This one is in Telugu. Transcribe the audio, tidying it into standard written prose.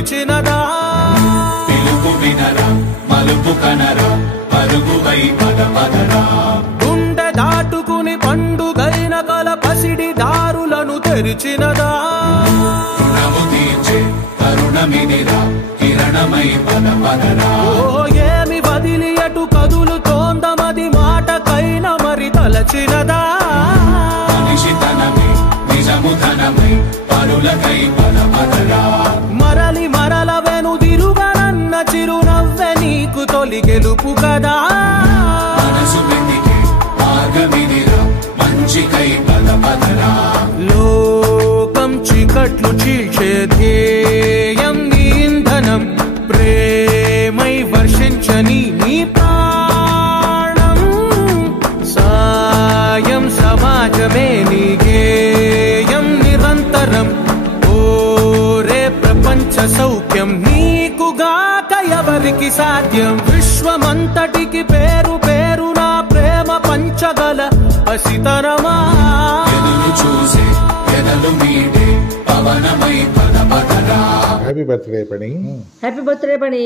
తెరిచినదా పిలుపు వినరా మలుపు కనరా పరుగువై పద పదరా గుండె దాటుకుని పండుగైన కల పసిడి దారులను తెరిచినదా రుణము తీర్చే కరుణమిదిరా కిరణమై పద పదరా ఓ ఏమి వదిలి అటు కదులుతోందమది మాటకైన మరి తలచినదా మనిషితనమై నిజముధనమై పరులకై పద పదరా మరలి మరల వెనుదిరుగనన్న చిరునవ్వె నీకు తొలి గెలుపు కదా మనసు వెతికే మార్గమిదిరా మంచికై పద పదరా లోకం చీకట్లు చీల్చే ధ్యేయం నీ ఇంధనం ప్రేమై వర్షించని నీ ప్రాణం సాయం సమాజమే నీ గేయం నిరంతరం ఓరే ప్రపంచ సౌఖ్యం నీకుగాక ఎవరికి సాధ్యం విశ్వమంతటికి పేరు పేరు నా ప్రేమ పంచగల పసితరమా ఎదురు చూసే ఎదలు మీడే పవనమై పద పదరా హ్యాపీ బర్త్డే పని. హ్యాపీ బర్త్డే పని.